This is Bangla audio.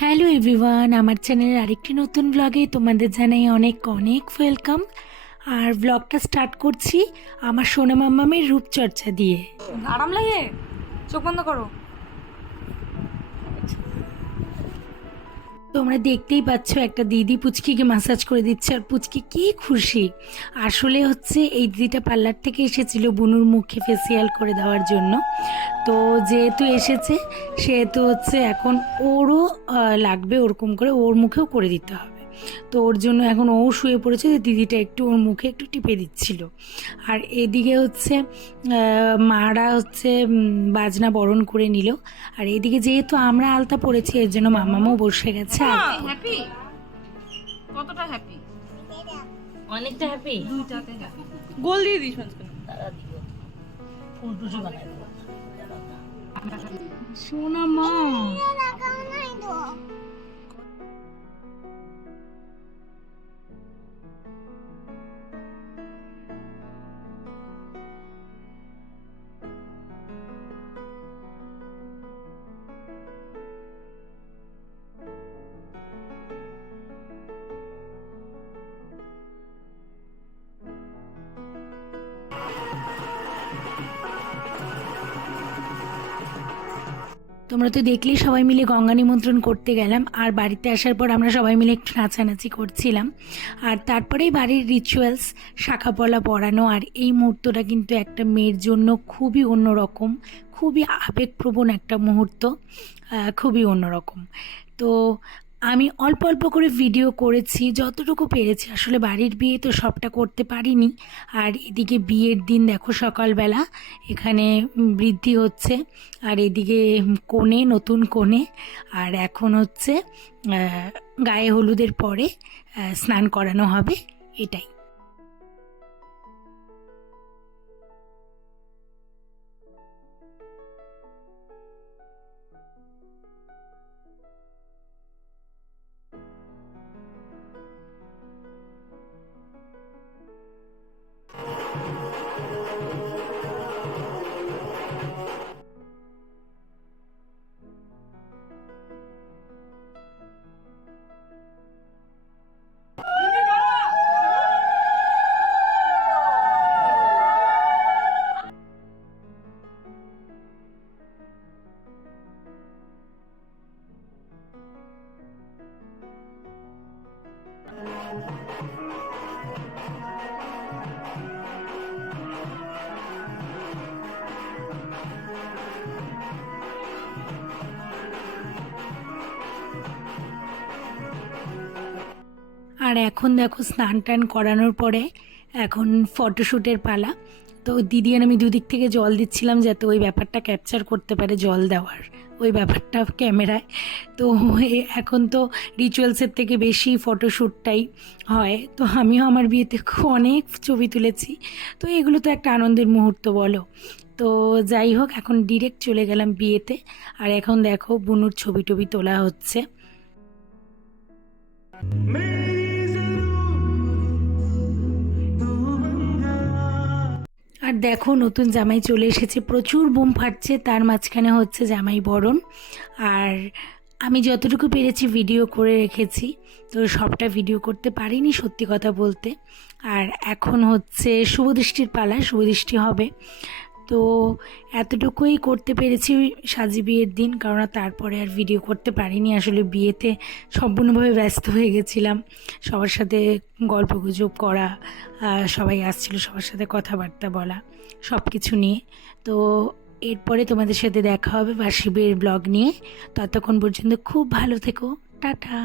হ্যালো এভরিওয়ান আমার চ্যানেলের আরেকটি নতুন ব্লগে তোমাদের জানাই অনেক অনেক ওয়েলকাম আর ব্লগটা স্টার্ট করছি আমার সোনা মাম্মামের রূপচর্চা দিয়ে। আরাম লাগে? চোখ বন্ধ করো। তোমরা দেখতেই পাচ্ছ একটা দিদি পুচকিকে মাসাজ করে দিচ্ছে আর পুচকি কি খুশি। আসলে হচ্ছে এই দিদিটা পার্লার থেকে এসেছিল বুনুর মুখে ফেসিয়াল করে দেওয়ার জন্য। তো যেহেতু এসেছে, সেহেতু হচ্ছে এখন ওরও লাগবে ওরকম করে ওর মুখেও করে দিতে হবে। তো ওর জন্য এখন ও শুয়ে পড়েছে যে দিদিটা একটু ওর মুখে একটু টিপে দিচ্ছিল। আর এদিকে হচ্ছে মারা হচ্ছে বাজনা বরণ করে নিল। আর এদিকে যেহেতু আমরা আলতা পড়েছি এর জন্য মামামও বসে গেছে। হ্যাপি কতটা হ্যাপি অনেকটা হ্যাপি দুইটাতে হ্যাপি গোল দিয়ে দিস দিব। ফুল টুসি বানাই সোনা মা। তোমরা তো দেখলেই সবাই মিলে গঙ্গা নিমন্ত্রণ করতে গেলাম, আর বাড়িতে আসার পর আমরা সবাই মিলে একটু নাচানাচি করছিলাম। আর তারপরেই বাড়ির রিচুয়ালস শাখাপলা পড়ানো আর এই মুহূর্তটা কিন্তু একটা মেয়ের জন্য খুবই অন্যরকম, খুবই আবেগপ্রবণ একটা মুহূর্ত খুবই অন্যরকম। তো আমি অল্প অল্প করে ভিডিও করেছি, যতটুকু পেরেছি। আসলে বাড়ির বিয়ে তো সবটা করতে পারিনি। আর এদিকে বিয়ের দিন দেখো সকালবেলা, এখানে বৃদ্ধি হচ্ছে। আর এদিকে কোণে, নতুন কোণে। আর এখন হচ্ছে গায়ে হলুদের পরে স্নান করানো হবে, এটাই। আর এখন দেখো স্নান টান করানোর পরে এখন ফটোশ্যুটের পালা। তো দিদি আর আমি দুদিক থেকে জল দিচ্ছিলাম যাতে ওই ব্যাপারটা ক্যাপচার করতে পারে জল দেওয়ার, ওই ব্যাপারটা ক্যামেরায় তো এখন তো রিচুয়ালসের থেকে বেশি ফটোশ্যুটটাই হয়। তো আমিও আমার বিয়েতে অনেক ছবি তুলেছি। তো এগুলো তো একটা আনন্দের মুহূর্ত বলো। তো যাই হোক, এখন ডিরেক্ট চলে গেলাম বিয়েতে। আর এখন দেখো, বুনুর ছবি টবি তোলা হচ্ছে। আর দেখো, নতুন জামাই চলে এসেছে। প্রচুর বোম ফাটছে, তার মাঝখানে হচ্ছে জামাই বরণ। আর আমি যতটুকু পেরেছি ভিডিও করে রেখেছি, তো সবটা ভিডিও করতে পারিনি সত্যি কথা বলতে। আর এখন হচ্ছে শুভদৃষ্টির পালা শুভদৃষ্টি হবে। তো এতটুকুই করতে পেরেছি সাজি বিয়ের দিন, কারণ তারপরে আর ভিডিও করতে পারিনি। আসলে বিয়েতে সম্পূর্ণভাবে ব্যস্ত হয়ে গেছিলাম। সবার সাথে গল্প গুজব করা সবাই আসছিল সবার সাথে কথাবার্তা বলা সব কিছু নিয়ে। তো এরপরে তোমাদের সাথে দেখা হবে বিয়ের ব্লগ নিয়ে। ততক্ষণ পর্যন্ত খুব ভালো থেকো। টাটা।